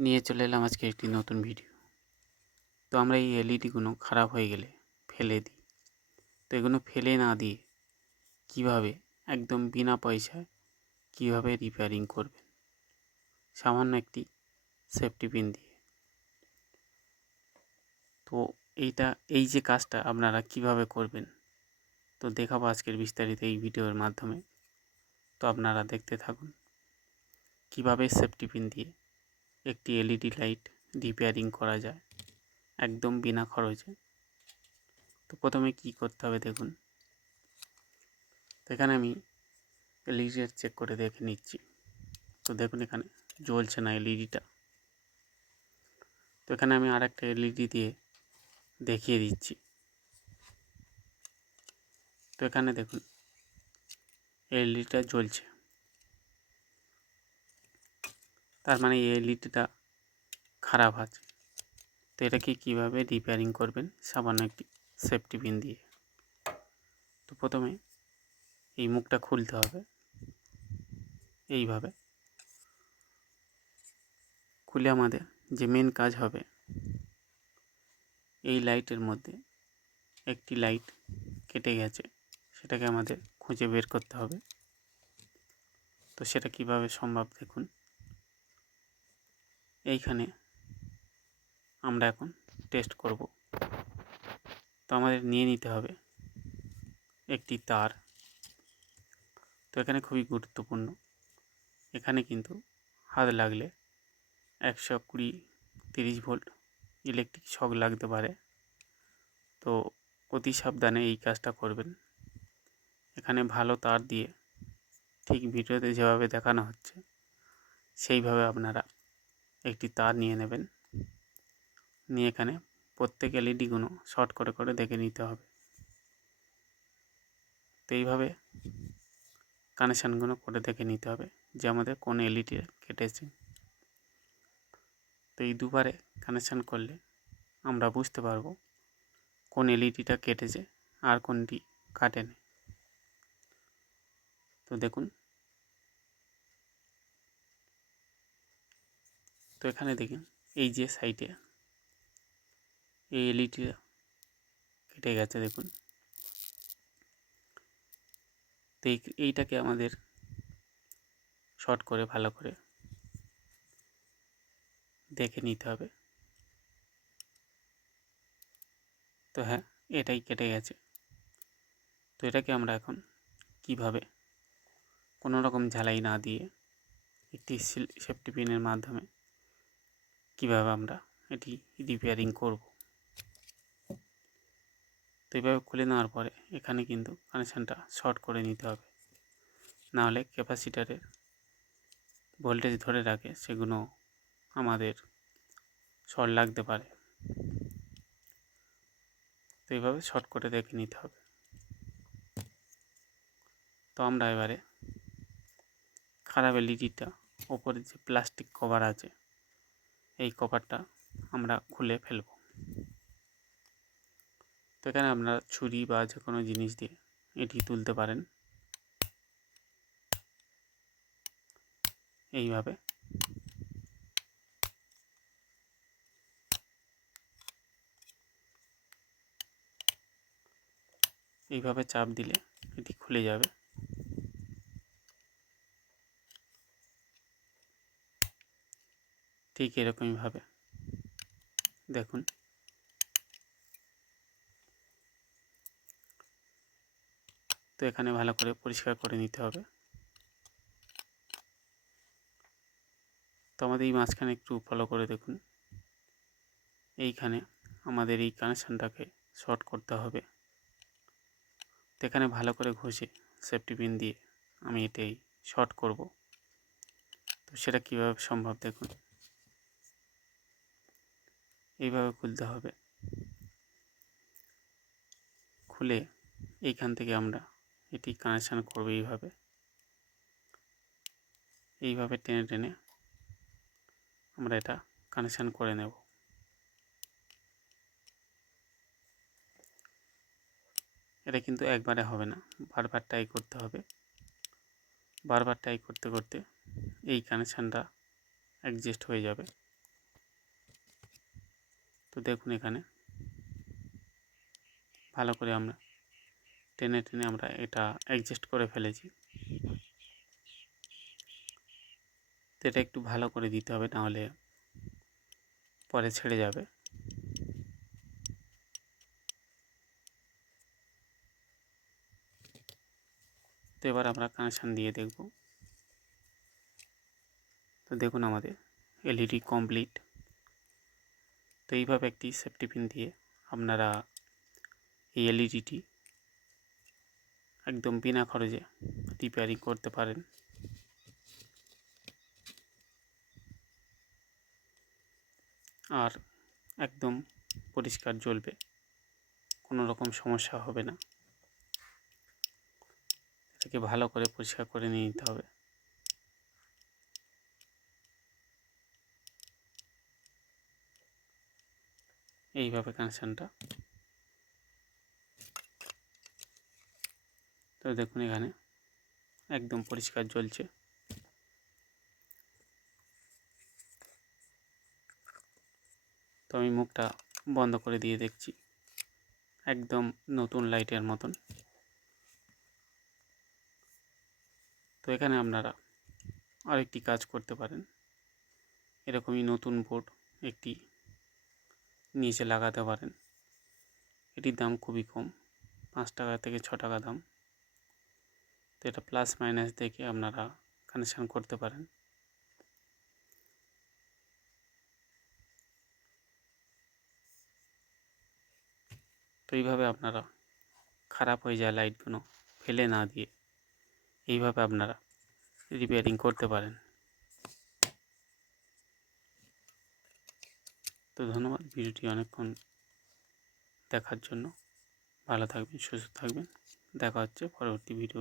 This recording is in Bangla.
নিয়ে চলে এলাম আজকে একটি নতুন ভিডিও তো আমরা এই এলইডিগুলো খারাপ হয়ে গেলে ফেলে দিই। তো এগুলো ফেলে না দিয়ে কীভাবে, একদম বিনা পয়সায় কীভাবে রিপেয়ারিং করবেন? সামান্য একটি সেফটি পিন দিয়ে। তো এইটা, এই যে কাজটা আপনারা কীভাবে করবেন, তো দেখাবো আজকের বিস্তারিত এই ভিডিওর মাধ্যমে। তো আপনারা দেখতে থাকুন। কীভাবে সেফটি পিন দিয়ে একটি এলইডি লাইট রিপেয়ারিং করা যায়, একদম বিনা খরচে। তো প্রথমে কি করতে হবে দেখুন। এখানে আমি এলইডিটা চেক করে দেখে নিচ্ছি। তো দেখুন এখানে জ্বলছে না এলইডিটা তো এখানে আমি আর একটা এলইডি দিয়ে দেখিয়ে দিচ্ছি। তো এখানে দেখুন এলইডিটা জ্বলছে। তার মানে এই এলইডিটা খারাপ আছে। তো এটাকে কীভাবে রিপেয়ারিং করবেন? সামান্য একটি সেফটি পিন দিয়ে। তো প্রথমে এই মুখটা খুলতে হবে। এইভাবে। খুলে আমাদের যে মেন কাজ হবে, এই লাইটের মধ্যে একটি লাইট কেটে গেছে, সেটাকে আমাদের খুঁজে বের করতে হবে। তো সেটা কীভাবে সম্ভব দেখুন। এইখানে আমরা এখন টেস্ট করব। তো আমাদের নিয়ে নিতে হবে একটি তার। তো এখানে খুবই গুরুত্বপূর্ণ। এখানে কিন্তু হাত লাগলে একশো কুড়ি তিরিশ ভোল্ট ইলেকট্রিক শক লাগতে পারে। তো অতি সাবধানে এই কাজটা করবেন। এখানে ভালো তার দিয়ে ঠিক ভিডিওতে যেভাবে দেখানো হচ্ছে, সেইভাবে আপনারা একটি তার নিয়ে নেবেন। নিয়ে এখানে প্রত্যেক এলইডিগুলো শর্ট করে করে দেখে নিতে হবে। তো এইভাবে কানেকশানগুলো করে দেখে নিতে হবে যে আমাদের কোন এলইডি কেটেছে। তো এই দুবারে কানেকশান করলে আমরা বুঝতে পারব কোন এলইডিটা কেটেছে আর কোনটি কাটেনি। তো দেখুন তো এখানে দেখুন, এই যে সাইডে এই এলইডিটা কেটে গেছে দেখুন। তো এই, এইটাকে আমাদের শর্ট করে, ভালো করে দেখে নিতে হবে। তো হ্যাঁ এটাই কেটে গেছে। তো এটাকে আমরা এখন কীভাবে কোনো রকম ঝালাই না দিয়ে একটি সেফটি পিনের মাধ্যমে কীভাবে আমরা এটি রিপেয়ারিং করব? তো এইভাবে খুলে নেওয়ার পরে এখানে কিন্তু কানেকশানটা শর্ট করে নিতে হবে। নাহলে ক্যাপাসিটারের ভোল্টেজ ধরে রাখে, সেগুলো আমাদের শর্ট লাগতে পারে। তো এইভাবে শর্ট করে দেখে নিতে হবে। তো আমরা এবারে খারাপ এলইডিটা ওপরে যে প্লাস্টিক কভার আছে এই কভারটা আমরা খুলে ফেলব। তো এখানে আপনারা ছুরি বা যে কোনো জিনিস দিয়ে এটি তুলতে পারেন। এইভাবে। এইভাবে চাপ দিলে এটি খুলে যাবে। ঠিক এরকমইভাবে দেখুন। তো এখানে ভালো করে পরিষ্কার করে নিতে হবে। তো আমাদের এই মাঝখানে একটু ফলো করে দেখুন। এইখানে আমাদের এই কানেকশানটাকে শর্ট করতে হবে। তো এখানে ভালো করে ঘষে সেফটি পিন দিয়ে আমি এটাই শর্ট করব। তো সেটা কীভাবে সম্ভব দেখুন। এইভাবে খুলতে হবে। খুলে এইখান থেকে আমরা এটি কানেকশান করব এইভাবে। এইভাবে টেনে টেনে আমরা এটা কানেকশান করে নেব। এটা কিন্তু একবারে হবে না, বারবার ট্রাই করতে হবে। বারবার ট্রাই করতে করতে এই কানেকশানটা অ্যাডজাস্ট হয়ে যাবে। দেখুন এখানে। ভালো করে আমরা টেনে টেনে আমরা এটা অ্যাডজাস্ট করে ফেলেছি। তো এটা একটু ভালো করে দিতে হবে, নাহলে পরে ছেড়ে যাবে। তো এবার আমরা কানেকশান দিয়ে দেখব। তো দেখুন আমাদের এলইডি কমপ্লিট তো এইভাবে একটি সেফটি পিন দিয়ে আপনারা এই এলইডিটি একদম বিনা খরচে রিপেয়ারিং করতে পারেন। আর একদম পরিষ্কার জ্বলবে, কোনো রকম সমস্যা হবে না। এটাকে ভালো করে পরিষ্কার করে নিয়ে নিতে হবে। এইভাবে কানেকশানটা। তো দেখুন এখানে একদম পরিষ্কার জ্বলছে। তো আমি মুখটা বন্ধ করে দিয়ে দেখছি। একদম নতুন লাইটের মতন। তো এখানে আপনারা আরেকটি কাজ করতে পারেন। এরকমই নতুন বোর্ড একটি নিচে লাগাতে পারেন। এটির দাম খুবই কম, পাঁচ টাকা থেকে ছ টাকা দাম। তো এটা প্লাস মাইনাস দেখে আপনারা কানেকশান করতে পারেন। তো এইভাবে আপনারা খারাপ হয়ে যায় লাইটগুলো ফেলে না দিয়ে এইভাবে আপনারা রিপেয়ারিং করতে পারেন। তো ধন্যবাদ ভিডিওটি অনেকক্ষণ দেখার জন্য। ভালো থাকবেন সুস্থ থাকবেন। দেখা হচ্ছে পরবর্তী ভিডিও